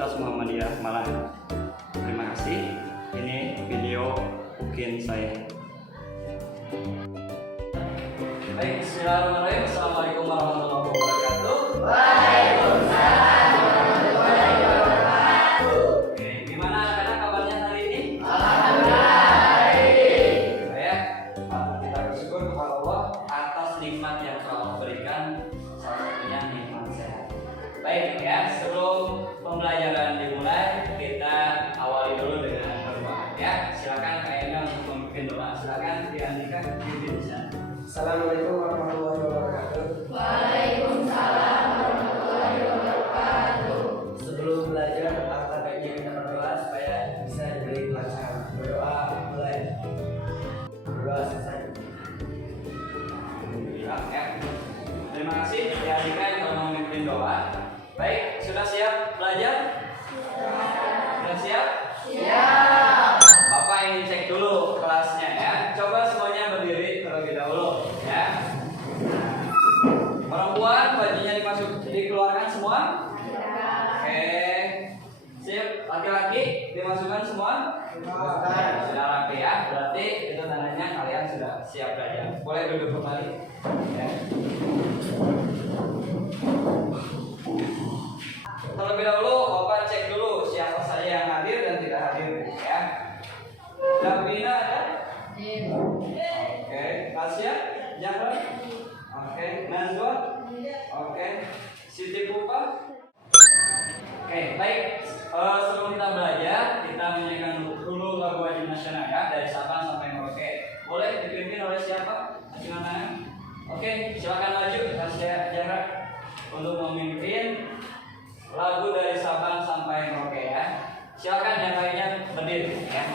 Universitas Muhammadiyah Malang. Terima kasih. Ini video mungkin saya. Baik, bismillahirrahmanirrahim. Assalamualaikum warahmatullahi wabarakatuh. Waalaikumsalam warahmatullahi wabarakatuh. Oke, gimana anak-anak kabarnya hari ini? Alhamdulillah baik. Saya patut kita bersyukur kepada Allah atas nikmat yang telah berikan, salah satunya nikmat sehat. Baik ya, sebelum pembelajaran dimulai, kita awali dulu dengan berdoa ya. Silakan Kak Enda untuk memimpin doa. Silakan Diandika pimpin di sana. Assalamualaikum warahmatullahi wabarakatuh. Waalaikumsalam warahmatullahi wabarakatuh. Sebelum belajar, apa baiknya kita berdoa supaya bisa diberi kelancaran. Berdoa mulai. Berdoa selesai. Ya. Terima kasih Diandika yang telah memimpin doa. Baik, sudah siap belajar? Sudah siap? Siap. Bapak ingin cek dulu kelasnya ya. Coba semuanya berdiri terlebih dahulu ya. Perempuan bajunya dikeluarkan semua? Oke. Sip. Laki-laki dimasukkan semua? Sudah rapi ya. Berarti itu tandanya kalian sudah siap belajar. Boleh duduk kembali. Ya. Terlebih dahulu Bapak cek dulu siapa saja yang hadir dan tidak hadir ya. Davina ada? Oke. Tasya? Jahra? Oke. Nazwa? Oke. Siti Pupa? Oke, baik. Sebelum kita belajar, kita menyanyikan dulu lagu wajib nasional ya, dari Sabang sampai Merauke. Boleh dipimpin oleh siapa? Angkat tangan. Oke, silakan maju Tasya Jahra untuk memimpin lagu dari Sabang sampai Merauke ya. Silakan yang lainnya berdiri ya.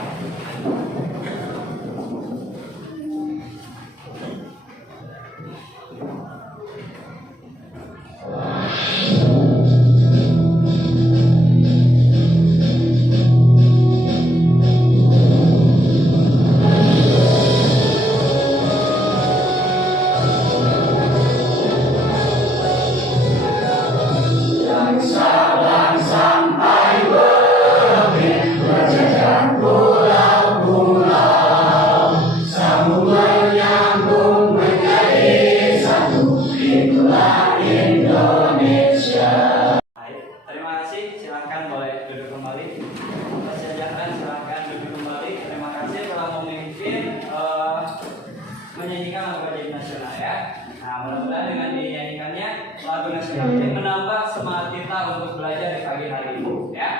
Menyanyikan lagu wajib nasional ya. Nah, mudah-mudahan dengan dinyanyikannya lagu nasional ini menambah semangat kita untuk belajar di pagi hari ini ya.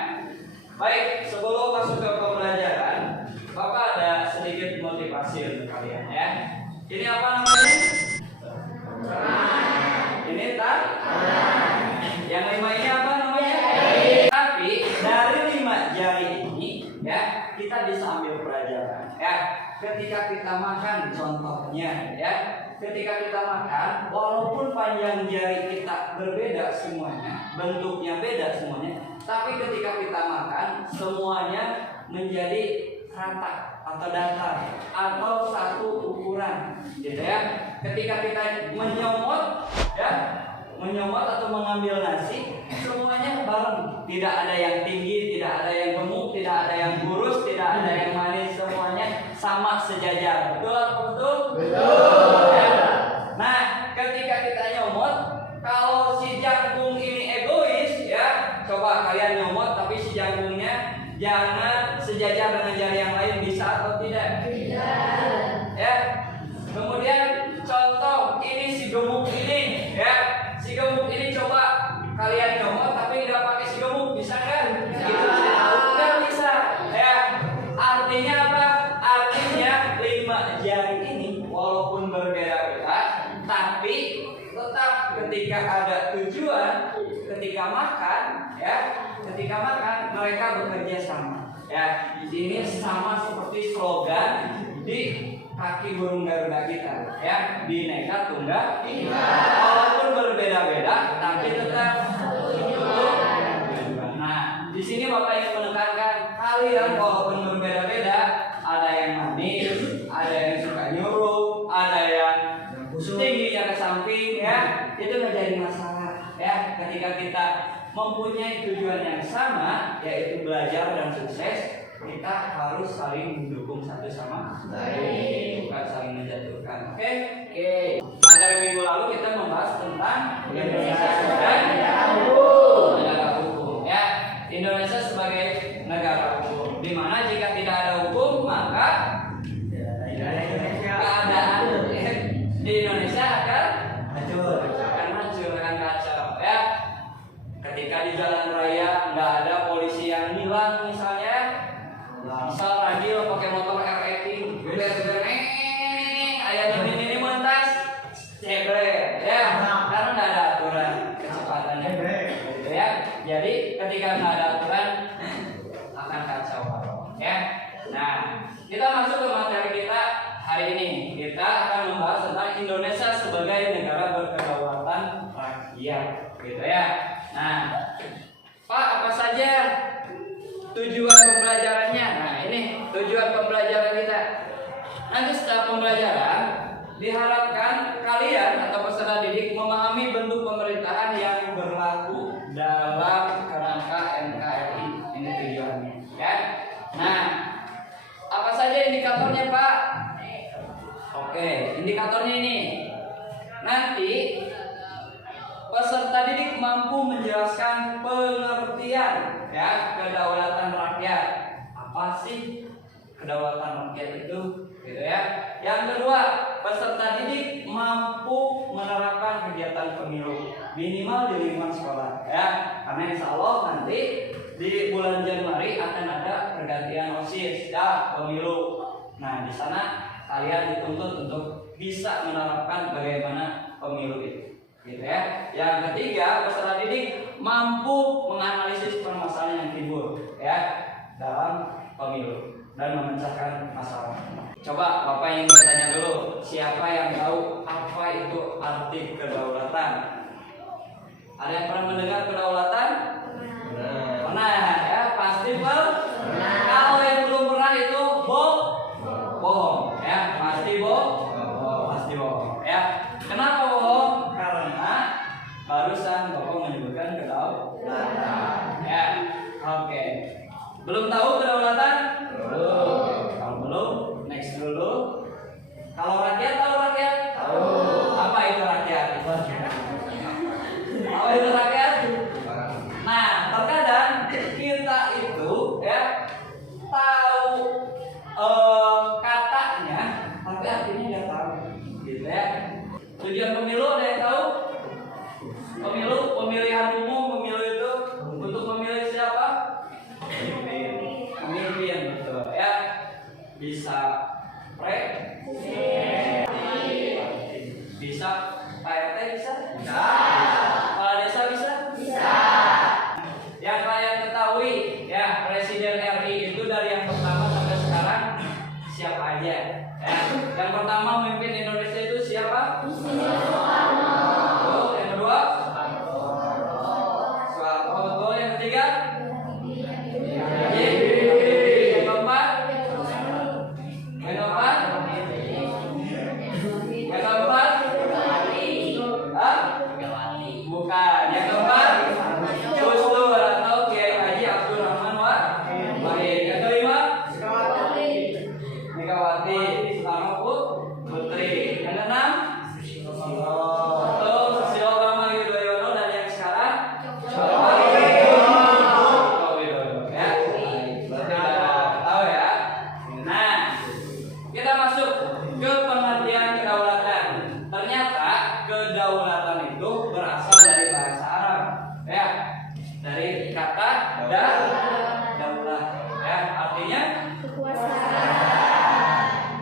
Baik, sebelum masuk ke pembelajaran, Bapak ada sedikit motivasi untuk kalian ya. Ini apa namanya? Ini tak? Yang 5 ini apa namanya? Tapi dari 5 jari ini ya, kita bisa ambil pelajaran ya. Ketika kita makan, contohnya ya, ketika kita makan, walaupun panjang jari kita berbeda semuanya, bentuknya beda semuanya, tapi ketika kita makan, semuanya menjadi rata atau datar atau satu ukuran, gitu ya. Ketika kita menyomot ya, menyomot atau mengambil nasi, semuanya bareng. Tidak ada yang tinggi, tidak ada yang gemuk, tidak ada yang kurus, tidak ada yang manis, semuanya sama sejajar. Betul atau betul? Betul. Ya. Nah, ketika kita nyomot, kalau si jangkung ini egois ya, coba kalian nyomot tapi si janggungnya jangan sejajar dengan jari yang lain, bisa atau tidak? Tidak. Ya. Kemudian contoh ini si gemuk ini ya. Si gemuk ini coba kalian nyomot tapi tidak pakai si gemuk, bisa kan? Bisa. Itu nggak bisa ya. Artinya apa? Artinya 5 jari ini walaupun berbeda-beda, tapi tetap ketika ada tujuan, ketika makan ya, ketika makan mereka bekerja sama ya. Di sini sama seperti slogan di kaki burung Garuda kita ya, Bhinneka Tunggal Ika. Walaupun berbeda-beda tapi tetap satu. Nah, di sini Bapak ingin menekankan kalian walaupun berbeda-beda, ada yang manis, ada yang suka nyuruh, ada yang tingginya ke samping ya, itu menjadi masalah ya. Ketika kita mempunyai tujuan yang yang sama, yaitu belajar dan sukses, kita harus saling mendukung satu sama lain, bukan saling menjatuhkan. Oke? Nah, dari minggu lalu kita membahas tentang Indonesia sebagai negara hukum. Ya, Indonesia sebagai negara hukum. Di mana jika tidak ada hukum, maka keadaan di Indonesia akan hancur, akan kacau. Ya, ketika di jalan raya nggak ada polisi yang hilang misalnya, misal radio pakai motor R18, ayah ini mentas, jebret, ya, karena nggak ada aturan kecepatannya, gitu ya. Jadi ketika nggak ada aturan akan kacau, ya. Nah, kita masuk ke materi kita hari ini. Kita akan membahas tentang Indonesia sebagai negara berkedaulatan rakyat, gitu ya. Nah, Pak, apa saja tujuan pembelajarannya? Nah, ini tujuan pembelajaran kita. Nanti setelah pembelajaran diharapkan kalian atau peserta didik memahami bentuk pemerintahan yang berlaku dalam kerangka NKRI. Ini tujuannya, ya. Nah, apa saja indikatornya, Pak? Oke, indikatornya ini. Nanti peserta didik mampu menjelaskan pengertian, ya, kedaulatan rakyat. Apa sih kedaulatan rakyat itu? Gitu ya. Yang kedua, peserta didik mampu menerapkan kegiatan pemilu minimal di lingkungan sekolah, ya. Karena insya Allah nanti di bulan Januari akan ada pergantian OSIS, ya, pemilu. Nah, di sana kalian dituntut untuk bisa menerapkan bagaimana pemilu itu. Gitu ya. Yang ketiga, peserta didik mampu menganalisis permasalahan yang timbul, ya, dalam pemilu dan memecahkan masalah. Coba Bapak yang bertanya dulu, siapa yang tahu apa itu arti kedaulatan? Ada yang pernah mendengar kedaulatan? Pernah, ya, pasti pernah. Kalau yang belum pernah itu bohong, ya, pasti bohong, ya. Kenapa bohong? Barusan Bapak menyebutkan kedaulatan, ya. Oke. Belum tahu kedaulatan? Belum. Kalau belum, next dulu. Kalau rakyat, tahu rakyat? Tahu. Apa itu rakyat? Apa itu rakyat? Nah, terkadang kita itu, ya, tahu katanya, tapi artinya nggak tahu, gitu ya. Tujuan pemilu ada yang tahu? Pemilihan umum, pemilu itu untuk memilih siapa? Pemimpin, betul, ya. Bisa bisa PRT bisa? Kepala desa bisa? Yang kalian ketahui, ya, Presiden RI itu dari yang pertama sampai sekarang siapa aja? Ya. Yang pertama memimpin Indonesia itu siapa? Yang kedua? Soeharto. Yang ketiga? Yang keempat? Yang keempat? Bukan. Yang keempat? Gus Dur atau Kiai Haji Abdurrahman Wahid. Yang kelima? Megawati Soekarno Putri. Yang keenam? Susilo Bambang Yudhoyono, dan yang sekarang Joko Widodo. Ya, tahu ya. Nah, kita masuk ke pengertian kedaulatan. Ternyata kedaulatan itu berasal dari bahasa Arab, ya, dari kata daulah, ya, artinya kekuasaan,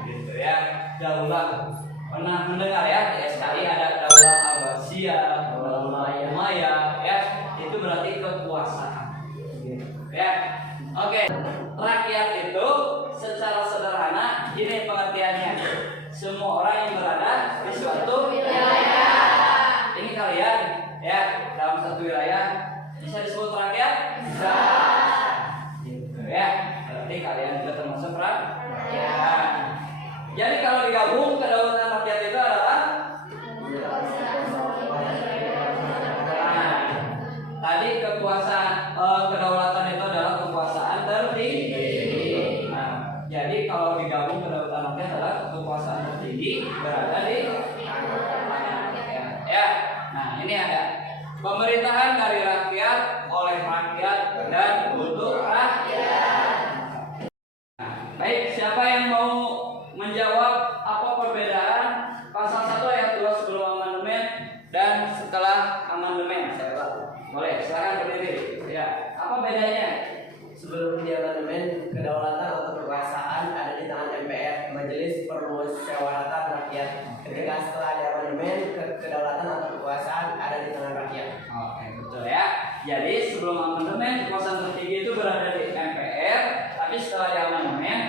gitu ya. Daulah, pernah mendengar ya? Sekali ada daulah Abbasiyah, daulah Umayyah, ya, itu berarti kekuasaan, gitu ya. Oke, rakyat itu secara sederhana ini pengertiannya: semua orang yang berada di suatu wilayah. Ini kalian, ya, dalam satu wilayah bisa disebut rakyat? Bisa. Gitu ya. Berarti kalian juga termasuk rakyat. Jadi kalau digabung, kedaulatan rakyat itu adalah tadi kekuasaan, kedaulatan dan untuk rakyat. Baik, siapa yang mau menjawab apa perbedaan pasal 1 ayat 2 sebelum amandemen dan setelah amandemen? Saya ulang. Boleh, silakan berdiri. Ya, apa bedanya? Sebelum di amandemen, kedaulatan atau kekuasaan ada di tangan MPR, Majelis Permusyawaratan Rakyat. Ketika setelah di amandemen, kedaulatan atau kekuasaan ada di tangan rakyat. Oke, betul ya. Jadi sebelum amandemen kekuasaan tertinggi itu berada di MPR, tapi setelah di amandemen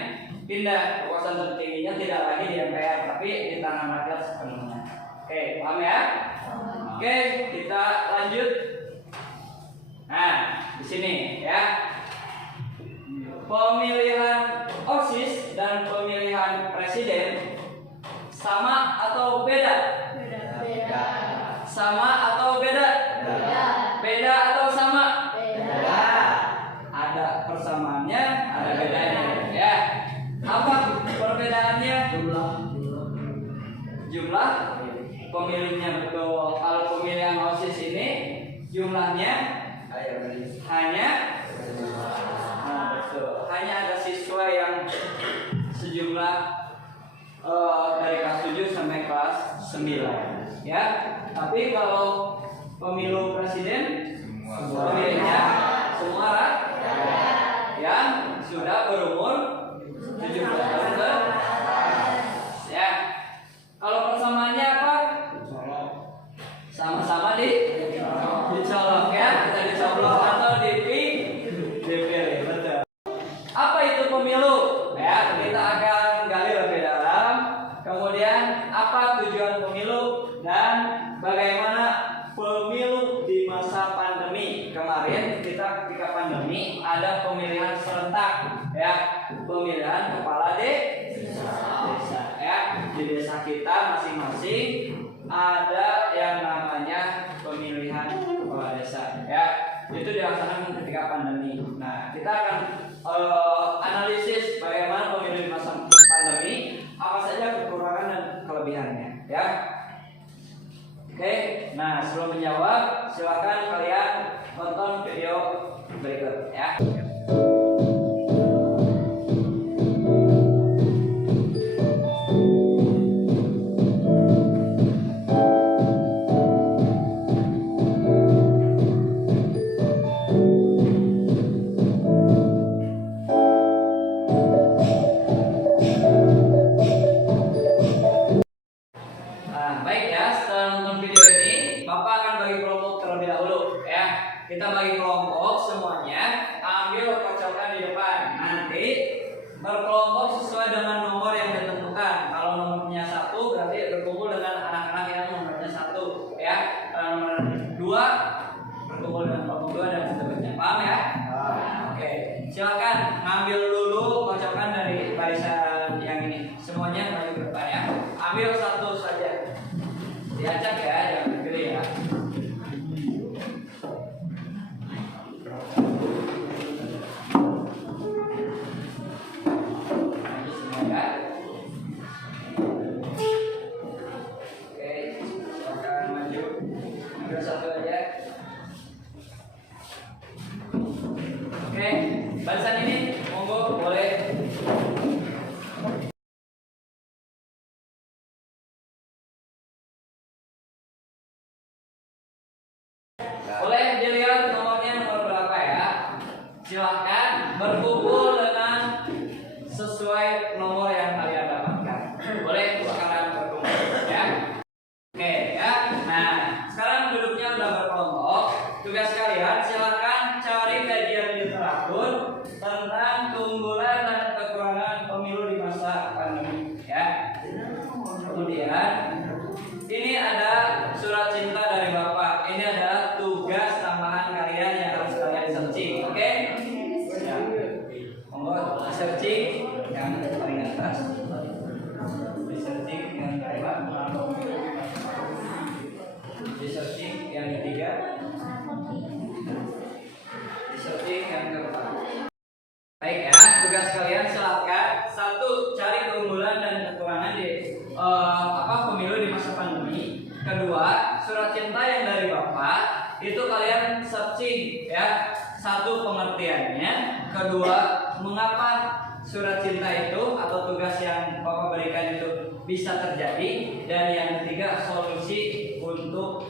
pindah, kekuasaan tertingginya tidak lagi di MPR, tapi di tangan rakyat sepenuhnya. Oke, paham ya? Oke, kita lanjut. Nah, di sini ya. Pemilihan OSIS dan pemilihan presiden sama atau beda? Beda. Sama atau beda? Beda. Beda atau sama? Beda. Ada persamaannya, ada bedanya. Ya. Apa perbedaannya? Jumlah pemilihnya, betul. Kalau pemilihan OSIS ini jumlahnya hanya betul. Hanya ada siswa yang sejumlah dari kelas 7 sampai kelas 9 ya. Tapi kalau pemilu presiden pemilihnya semua rakyat yang sudah berumur 17 tahun ke atas. Ya. Kalau persamaannya apa? Sama-sama dicolok ya, kita dicolok atau dipilih, betul. Apa itu pemilu? Ya, kita akan gali lebih dalam. Kemudian apa tujuan pemilu dan bagaimana pemilu di masa pandemi. Kemarin kita ketika pandemi ada pemilihan serentak ya, pemilihan kepala desa ya. Di desa kita masing-masing ada yang namanya pemilihan kepala desa ya. Itu dilaksanakan ketika pandemi. Nah, kita akan analisis bagaimana pemilu di masa pandemi, apa saja kekurangan dan kelebihannya ya. Oke, nah sebelum menjawab silakan kalian tonton video berikut ya. Kita bagi kelompok semuanya, ambil kocokan di depan. Nanti berkelompok sesuai dengan nomor yang ditentukan. Kalau nomornya 1 berarti berkumpul dengan anak-anak yang nomornya 1 ya. Kalau nomor 2 berkumpul dengan kelompok 2 dan seterusnya. Paham ya? Oke. Silakan ngambil dulu kocokan dari barisan yang ini. Semuanya maju ke depan ya. Ambil satu saja. Diacak ya, jangan dipilih ya. Barisan ini monggo boleh. Boleh dilihat nomornya nomor berapa ya. Silahkan berkumpul dengan sesuai nomor yang kalian dapatkan. Boleh sekarang berkumpul ya. Oke ya. Nah, sekarang duduknya udah berkelompok. Tugas kalian silahkan cari kajian literatur tentang keunggulan dan kekurangan pemilu di masa pandemi ya. Kemudian ini ada surat cinta dari Bapak. Ini adalah tugas tambahan kalian yang harus kalian searching, oke? Ya. Monggo searching yang paling atas. Di searching yang kedua, di searching yang ketiga, di searching yang keempat. Baik ya, tugas kalian silakan. 1, cari keunggulan dan kekurangan di pemilu di masa pandemi. 2, surat cinta yang dari Bapak itu kalian searching ya. 1, pengertian. pemberiannya, kedua mengapa surat cinta itu atau tugas yang Bapak berikan itu bisa terjadi, dan yang ketiga solusi untuk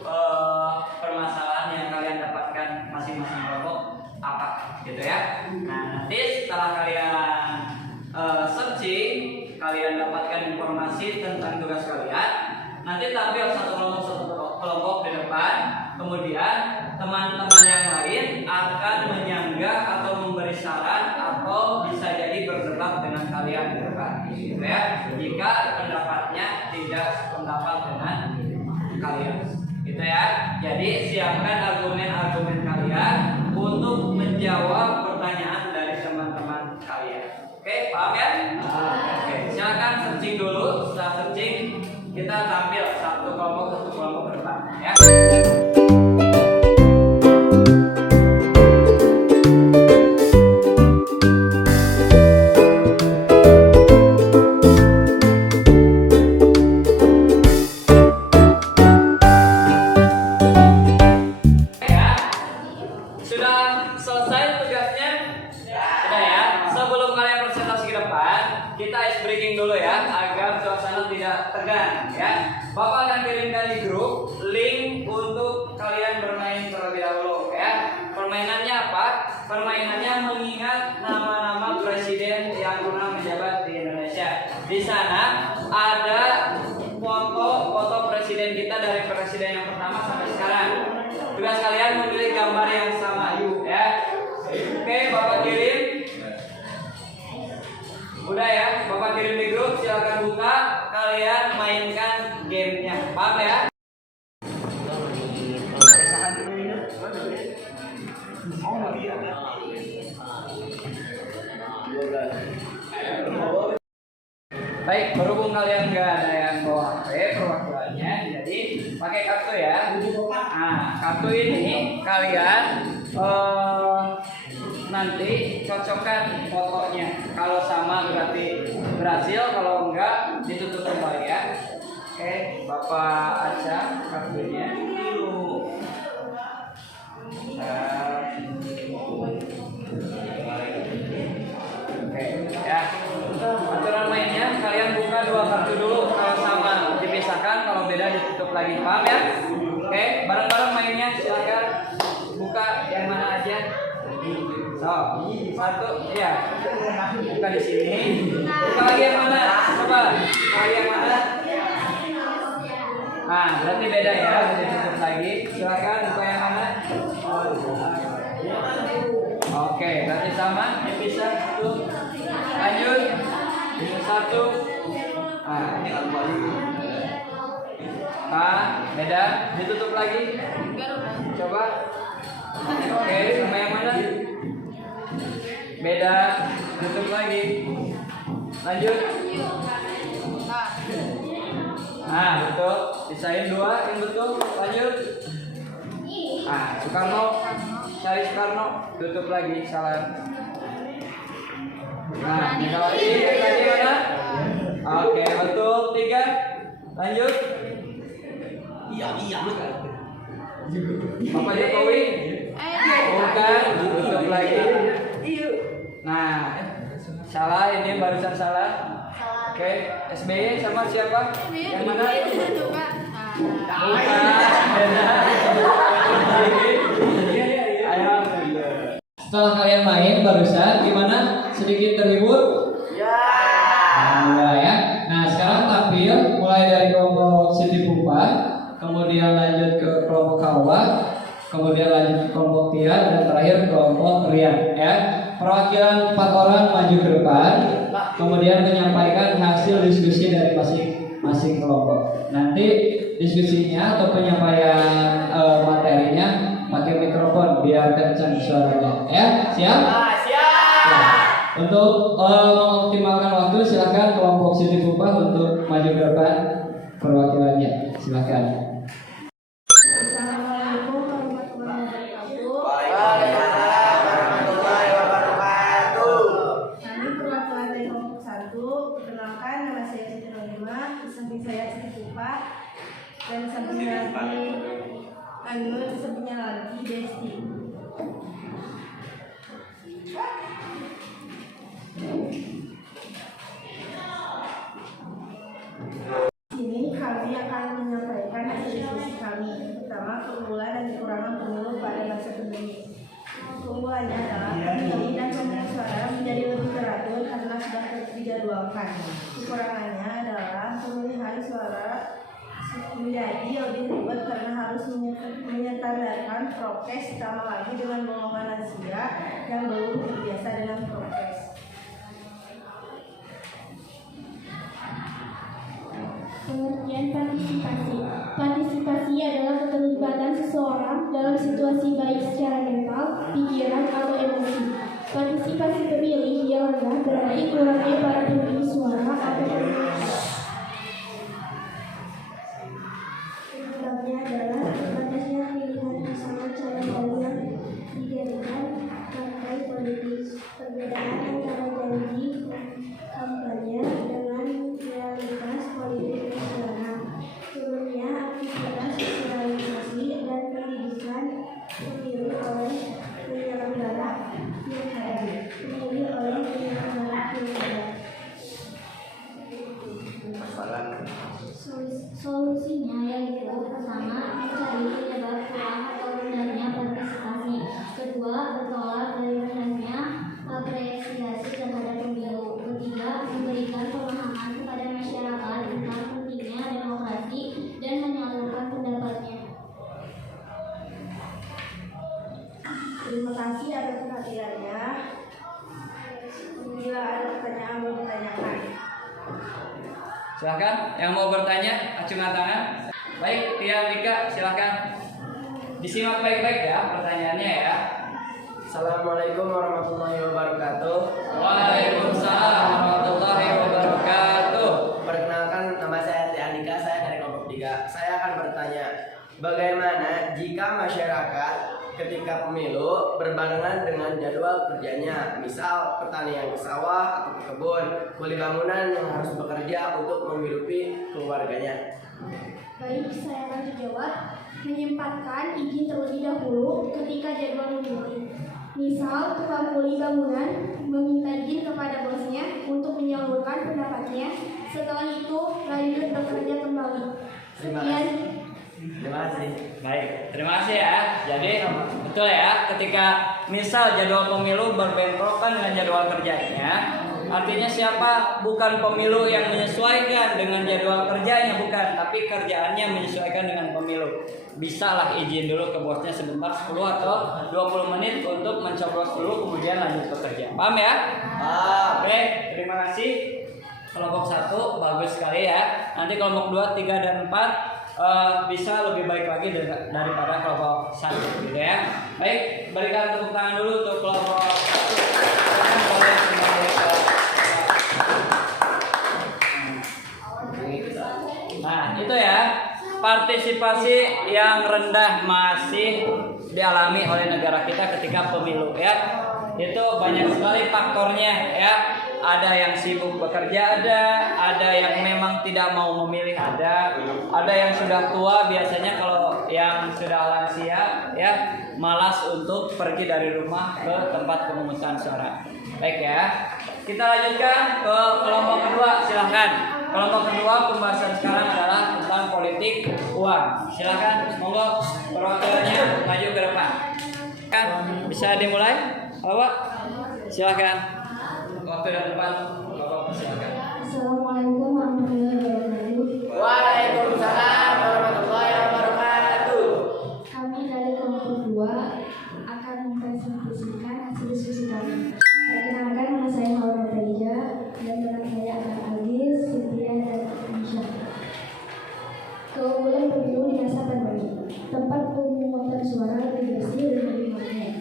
permasalahan yang kalian dapatkan masing-masing kelompok apa gitu ya. Nah nanti setelah kalian searching, kalian dapatkan informasi tentang tugas kalian, nanti tampil satu kelompok di depan, kemudian teman-teman yang lain akan menyanggah atau memberi saran atau bisa jadi berdebat dengan kalian di depan gitu ya, jika pendapatnya tidak sependapat dengan kalian gitu ya. Jadi siapkan argumen-argumen kalian untuk menjawab pertanyaan dari teman-teman kalian. Oke, paham ya? Oke, silakan searching dulu. Setelah searching, kita tampil satu kelompok ke depan ya. Sudah selesai tugasnya? Sudah ya. Sebelum kalian presentasi ke depan, kita ice breaking dulu ya, agar suasana tidak tegang ya. Bapak akan kirimkan di grup link untuk kalian bermain terlebih dahulu ya. Permainannya apa? Permainannya mengingat nama-nama presiden yang pernah menjabat di Indonesia. Di sana ada foto presiden kita dari presiden yang pertama sampai sekarang. Tugas kalian memilih gambar yang sama yuk ya. Oke, Bapak kirim. Udah ya, Bapak kirim di grup, silakan buka, kalian mainkan gamenya. Paham ya? Baik, berhubung kalian nggak ada yang bawa HP perwakilannya, jadi pakai kartu ya. Nah, kartu ini kalian nanti cocokkan fotonya. Kalau sama berarti berhasil, kalau enggak ditutup kembali ya. Oke, Bapak acak kartunya. Oke, ya. Aturan mainnya kalian buka dua kartu dulu, kalau sama dipisahkan, kalau beda ditutup lagi. Paham ya? Oke, bareng-bareng mainnya, silakan buka yang mana aja. So, satu, iya. Buka di sini. Buka lagi yang mana? Coba. Buka lagi yang mana? Nah, berarti beda ya. Jadi tutup lagi. Silakan buka yang mana? Oke, berarti sama. Bisa. Tuh. Lanjut. Satu. Beda. Ditutup lagi. Coba. Oke, sama yang mana? Beda. Tutup lagi. Lanjut. Nah, betul. Pisahin dua yang betul. Lanjut. Soekarno. Cari Soekarno. Tutup lagi. Salah. Nah, Megawati. Tadi mana? Oke, betul. 3. Lanjut. Iya. Bapak Jokowi. Bukan. Tutup lagi. Nah, salah, ini barusan salah. Oke, SBY sama siapa? Yang mana? Bukan. Ayo. Setelah kalian main barusan, gimana? Sedikit terhibur? Ya. Nah, sekarang tampil mulai dari kelompok Siti Pupa, kemudian lanjut ke kelompok Kawah, kemudian lanjut ke kelompok Tia, dan terakhir kelompok Rian ya. Perwakilan 4 orang maju ke depan, kemudian menyampaikan hasil diskusi dari masing-masing kelompok. Nanti diskusinya atau penyampaian materinya pakai mikrofon biar kencang suaranya ya. Siap? Siap. Ya. Untuk mengoptimalkan waktu, silakan kelompok Siti Pupa untuk maju ke depan perwakilannya. Silakan. Assalamualaikum warahmatullahi wabarakatuh. Waalaikumsalam warahmatullahi wabarakatuh. Kami perwakilan dari kelompok 1. Perkenalkan, nama saya Siti Rohimah, di samping saya Siti Pupa, dan di sampingnya lagi Anu, di sampingnya lagi Desti. Sini kami akan menyampaikan hasil diskusi kami. Pertama, keunggulan dan kekurangan pemilu pada masa pandemi. Keunggulannya adalah pemilih dan pemungut suara menjadi lebih teratur karena sudah dijadwalkan. Kekurangannya adalah pemilihan suara menjadi lebih ribet karena harus menyetandarkan prokes, ditambah lagi dengan golongan lansia yang belum terbiasa dengan prokes. Pengertian partisipasi. Partisipasi adalah keterlibatan seseorang dalam situasi baik secara mental, pikiran, atau emosi. Partisipasi pemilih yang rendah berarti kurangnya para pemilih suara atau pemilih. Penyebabnya adalah terbatasnya pilihan pasangan calon yang dijadikan partai politik, perbedaan antara janji kampanye dengan realitas politik nasional, turunnya aktivitas sosialisasi dan pendidikan pemilih oleh penyelenggara pilkada. Solusinya yaitu pertama, mencari penyebab kurang atau rendahnya partisipasi. Kedua, bertolak dari rendahnya apresiasi terhadap pemilu. Ketiga, memberikan pemahaman kepada masyarakat tentang pentingnya demokrasi dan menyalurkan pendapatnya. Terima kasih atas perhatiannya. Bila ada pertanyaan mau ditanyakan. Silahkan, yang mau bertanya, acungkan tangan. Baik, Tia, Mika, silahkan. Disimak baik-baik ya pertanyaannya ya. Assalamualaikum warahmatullahi wabarakatuh. Waalaikumsalam warahmatullahi wabarakatuh. Perkenalkan, nama saya Tia Andika, saya dari kelompok 3. Saya akan bertanya, bagaimana jika masyarakat ketika pemilu berbarengan dengan jadwal kerjanya, misal petani yang ke sawah atau ke kebun, kuli bangunan yang harus bekerja untuk menghidupi keluarganya. Baik, saya akan menjawab. Menyempatkan izin terlebih dahulu ketika jadwal dimulai. Misal, tukang kuli bangunan meminta izin kepada bosnya untuk menyalurkan pendapatnya. Setelah itu, lanjut bekerja kembali. Sekian. Terima kasih. Baik, terima kasih ya. Jadi betul ya, ketika misal jadwal pemilu berbentrokan dengan jadwal kerjanya, artinya siapa? Bukan pemilu yang menyesuaikan dengan jadwal kerjanya, bukan, tapi kerjaannya menyesuaikan dengan pemilu. Bisalah izin dulu ke bosnya sebentar 10 atau 20 menit untuk mencoblos dulu, kemudian lanjut bekerja. Paham ya? Oke, terima kasih. Kelompok 1 bagus sekali ya. Nanti kelompok 2, 3, dan 4 bisa lebih baik lagi daripada kelompok 1 gitu ya. Baik, berikan tepuk tangan dulu untuk kelompok 1. Nah, itu ya. Partisipasi yang rendah masih dialami oleh negara kita ketika pemilu ya. Itu banyak sekali faktornya ya. Ada yang sibuk bekerja, ada yang memang tidak mau memilih, ada yang sudah tua, biasanya kalau yang sudah lansia ya malas untuk pergi dari rumah ke tempat pemungutan suara. Baik ya, kita lanjutkan ke kelompok kedua, silahkan. Kelompok kedua pembahasan sekarang adalah tentang politik uang. Silahkan, monggo perwakilannya maju ke depan. Kan bisa dimulai, Bapak? Silahkan. Waktu dan depan, Bapak silakan. Assalamualaikum warahmatullahi wabarakatuh. Waalaikumsalam warahmatullahi wabarakatuh. Kami dari kelompok 2 akan mempresentasikan hasil diskusi kami. Perkenalkan, nama saya Hawa Natalija dan teman saya Anak Agis, Cynthia, dan Aisyah. Keunggulan pemilu di masa pandemi. Tempat pemungutan suara lebih bersih dan lebih magnet.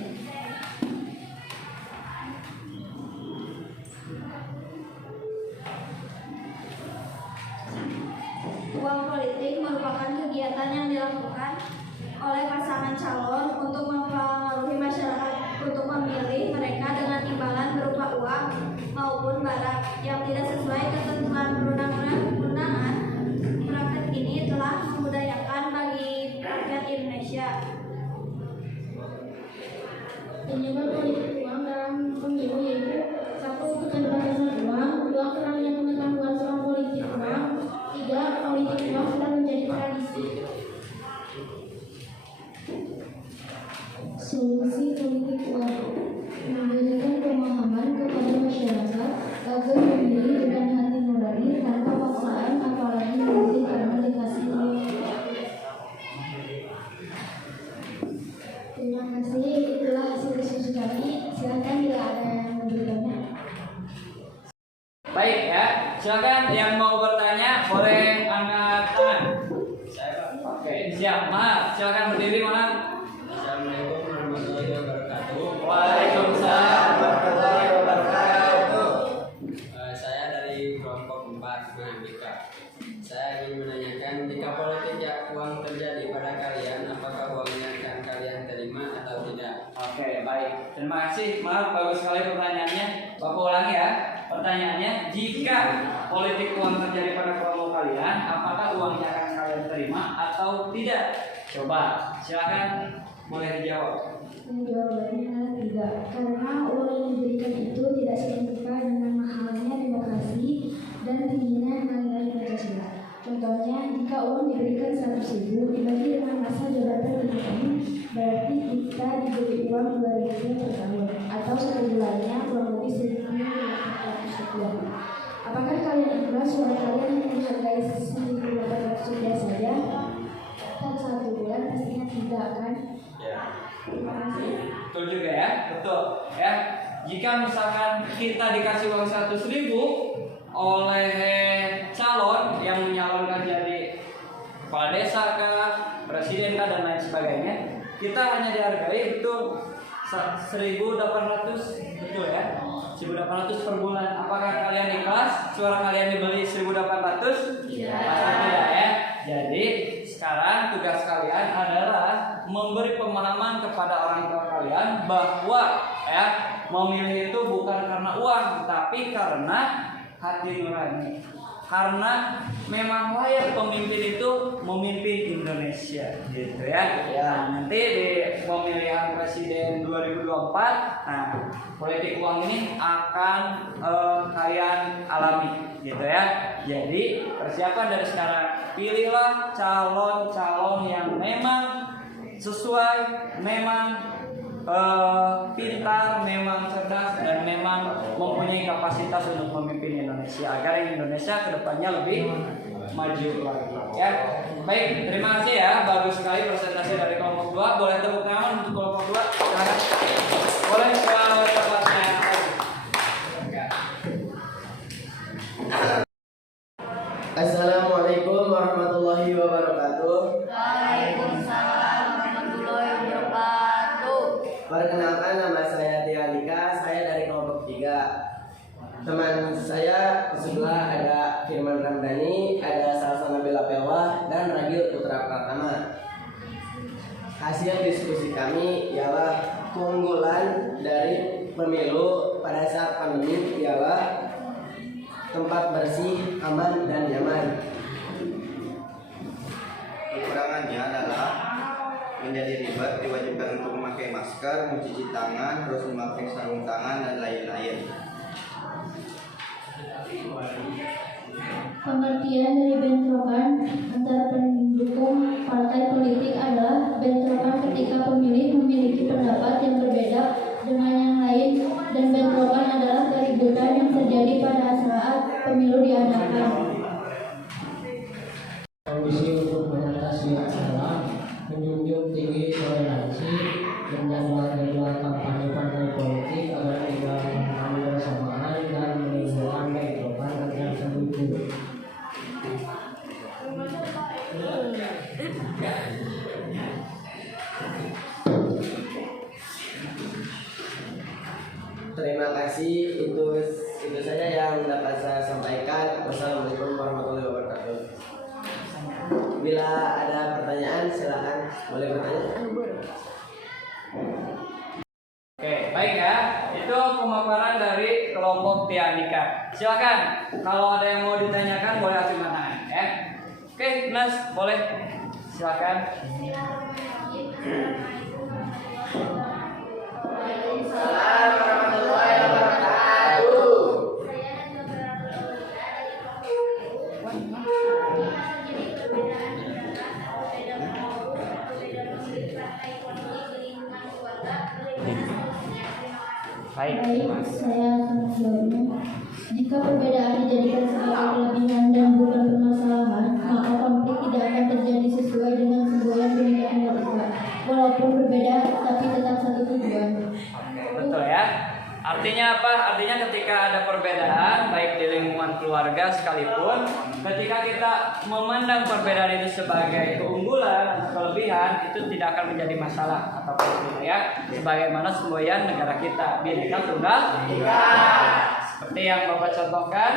Baik ya, silakan yang mau bertanya boleh angkat tangan. Oke, siap. Maaf, silakan berdiri, maaf. Assalamualaikum warahmatullahi wabarakatuh. Waalaikumsalam warahmatullahi wabarakatuh. Saya dari kelompok 4 Mahardika. Saya ingin menanyakan, jika politik uang terjadi pada kalian, apakah uangnya akan kalian terima atau tidak? Oke, baik. Terima kasih. Maaf, bagus sekali pertanyaannya. Bapak ulangi ya. Pertanyaannya, jika politik uang terjadi pada kelompok kalian, apakah uangnya akan kalian terima atau tidak? Coba, silakan boleh dijawab. Jawabannya adalah tidak, karena uang yang diberikan itu tidak seketika dengan mahalnya demokrasi dan tingginya nilai Pancasila. Contohnya, jika uang diberikan 100.000 dibagi dengan masa jabatan 5 tahun, berarti kita diberi uang 2.000 per tahun, atau 1 bulannya kurang lebih 1.800 rupiah. Apakah kalian ikhlas suara kalian yang menghargai 1.800 rupiah saja? Dan 1 bulan pastinya tidak, kan? Terima kasih. Betul juga ya, betul ya. Jika misalkan kita dikasih uang 100.000 oleh calon yang menyalonkan jadi kepala desa kah, presiden kah, dan lain sebagainya, kita hanya dihargai betul 1.800, betul ya, 1.800 per bulan. Apakah kalian ikhlas suara kalian dibeli 1.800? Tidak ya. Jadi sekarang tugas kalian adalah memberi pemahaman kepada orang tua kalian bahwa ya, memilih itu bukan karena uang, tapi karena hati nurani. Karena memang layak pemimpin itu memimpin Indonesia, gitu ya. Ya, nanti di pemilihan presiden 2024, nah politik uang ini akan kalian alami, gitu ya. Jadi persiapan dari sekarang, pilihlah calon-calon yang memang sesuai, memang pintar, memang cerdas, dan memang mempunyai kapasitas untuk memimpin Indonesia agar Indonesia kedepannya lebih maju lagi. Ya, baik, terima kasih ya, bagus sekali presentasi dari kelompok 2. Boleh tepuk tangan untuk kelompok 2. Silakan. Boleh ke tempatnya. Assalamualaikum warahmatullahi wabarakatuh. Waalaikumsalam warahmatullahi wabarakatuh. Perkenalkan, nama saya Tialika, saya dari kelompok 3. Teman saya di sebelah ada Firman Ramdhani, ada Salsa Nabila Pelwah, dan Ragil Putra Pratama. Hasil diskusi kami ialah keunggulan dari pemilu pada saat pandemi ialah tempat bersih, aman, dan nyaman. Kekurangannya adalah menjadi ribet, diwajibkan untuk memakai masker, mencuci tangan, terus memakai sarung tangan, dan lain-lain. Pengertian dari bentrokan antara pendukung partai politik adalah bentrokan ketika pemilih memiliki pendapat yang berbeda dengan yang lain, dan bentrokan adalah keributan yang terjadi pada saat pemilu diadakan. Komisi untuk mengatasi masalah menjunjung tinggi toleransi menjadwal jadwal kampanye partai politik agar tidak mengalami bersamaan dan menimbulkan bentrokan antar pendukung. Terima kasih, itu saja yang dapat saya sampaikan. Wassalamualaikum warahmatullahi wabarakatuh. Bila ada pertanyaan silakan boleh bertanya. Oke, baik ya. Itu pemaparan dari kelompok Tiandika. Silakan, kalau ada yang mau ditanyakan boleh acungkan tangan ya. Oke, Nas, boleh. Silakan. Waalaikumsalam warahmatullahi wabarakatuh. Baik. Baik, saya akan menjawabnya. Jika perbedaan dijadikan sebagai kelebihan dan bukan permasalahan, maka konflik tidak akan terjadi sesuai dengan semboyan Bhinneka Tunggal Ika. Walaupun berbeda, tapi tetap satu tujuan. Betul ya. Artinya apa? Artinya ketika ada perbedaan baik di lingkungan keluarga sekalipun, ketika kita memandang perbedaan itu sebagai keunggulan atau kelebihan, itu tidak akan menjadi masalah atau tidak ya. Sebagaimana semboyan negara kita, Bhinneka Tunggal Ika. Seperti yang Bapak contohkan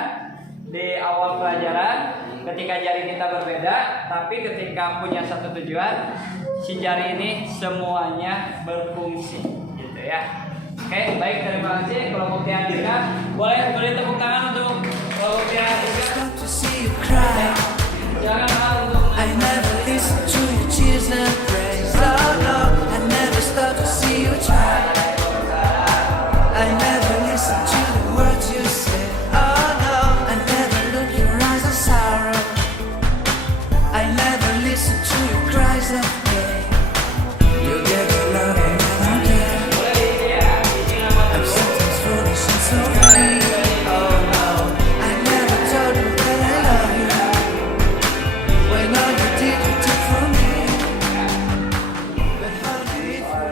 di awal pelajaran, ketika jari kita berbeda, tapi ketika punya satu tujuan, si jari ini semuanya berfungsi, gitu ya. Oke, baik, terima kasih kelompok Tiandika. Boleh beri tepuk tangan untuk kelompok Tiandika. Jangan lupa untuk I never listen to your tears and praise. Oh no, I never stop to see you try. I never listen to the words you say. Oh no, I never look your eyes of sorrow. I never listen to your cries of pain. You get a lot and I don't care. I'm sometimes foolish and so free. Oh no, I never told you that I love you. When all you did you took from me. But how did it feel?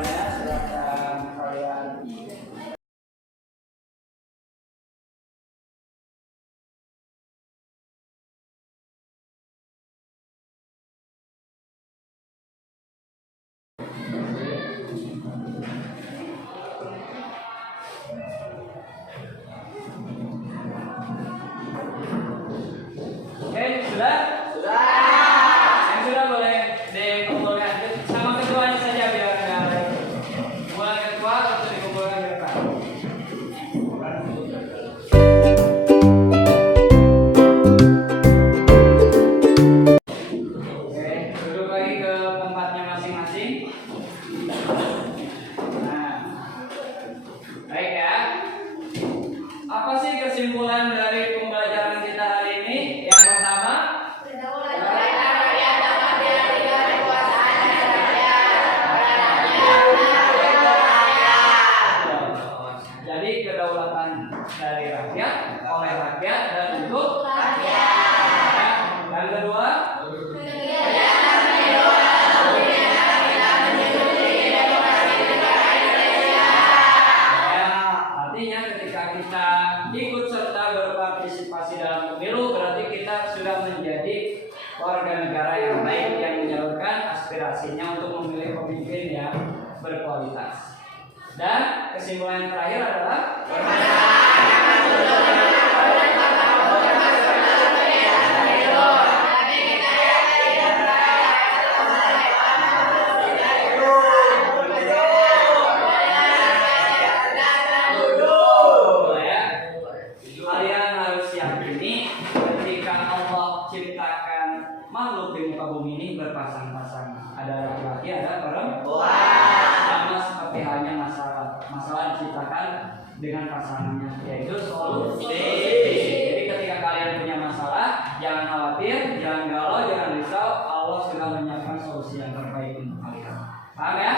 Oke, sudah? Sudah. Yang sudah boleh dikumpulkan sama ketuanya saja biar nggak ada. Mulai ketua atau dikumpulkan di depan. Oke, duduk lagi ke tempatnya masing-masing. Nah, baik ya. Apa sih kesimpulan dari pembelajaran kita hari ini? Yang pertama, jadi kedaulatan dari rakyat, oleh rakyat dan untuk rakyat. Dan kedua, artinya ketika kita ikut serta berpartisipasi dalam pemilu, berarti kita sudah menjadi warga negara yang baik yang menyalurkan aspirasinya untuk memilih pemimpin yang berkualitas. Dan kesimpulan yang terakhir adalah kalian harus yakini ketika Allah ciptakan makhluk di muka bumi ini berpasang-pasang, ada laki-laki, ada perempuan. Sama seperti halnya masalah diciptakan dengan pasangannya, yaitu solusi. Jadi ketika kalian punya masalah, jangan khawatir, jangan galau, jangan risau. Allah sudah menyiapkan solusi yang terbaik untuk kalian. Paham ya?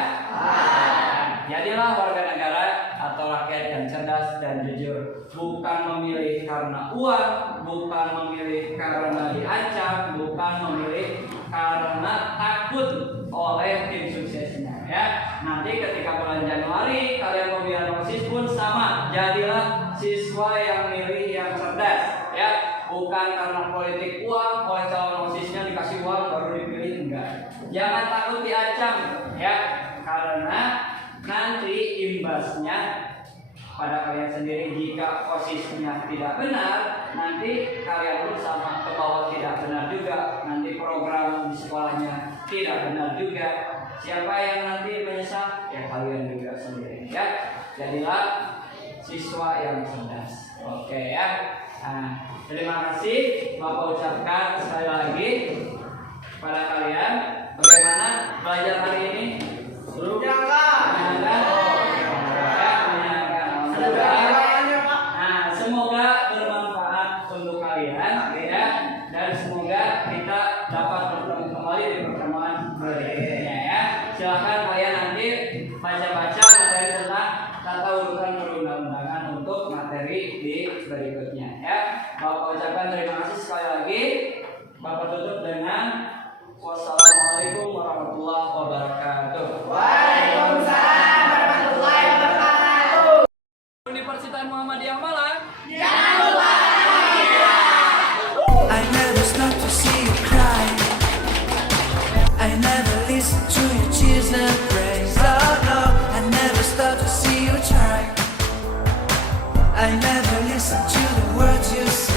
Jadilah warga negara atau rakyat yang cerdas dan jujur. Bukan memilih karena uang, bukan memilih karena diancam, bukan memilih karena takut oleh tim suksesnya ya. Nanti ketika bulan Januari kalian mau biar OSIS pun sama. Jadilah siswa yang milih yang cerdas ya. Bukan karena politik uang, oleh calon OSISnya dikasih uang baru dipilih, enggak. Jangan takut diancam ya. Karena nanti imbasnya pada kalian sendiri. Jika posisinya tidak benar, nanti kalian pun sama ke bawah tidak benar juga. Nanti program di sekolahnya tidak benar juga. Siapa yang nanti menyesal? Ya kalian juga sendiri ya. Jadilah siswa yang cerdas. Oke ya. Nah, terima kasih Bapak ucapkan sekali lagi pada kalian. Bagaimana belajar hari ini? Semoga bermanfaat untuk kalian ya, dan semoga kita dapat bertemu kembali di pertemuan berikutnya ya. Silahkan kalian nanti baca-baca materi tentang tata urutan perundang-undangan untuk materi di berikutnya ya. Bapak ucapkan terima kasih sekali lagi. Bapak tutup dengan wassalamualaikum warahmatullahi wabarakatuh. Waalaikumsalam warahmatullahi wabarakatuh. Persitaan Muhammadiyah Malang. I never stop to see you cry. I never listen to your tears and praise. Oh no, I never stop to see you try. I never listen to the words you say.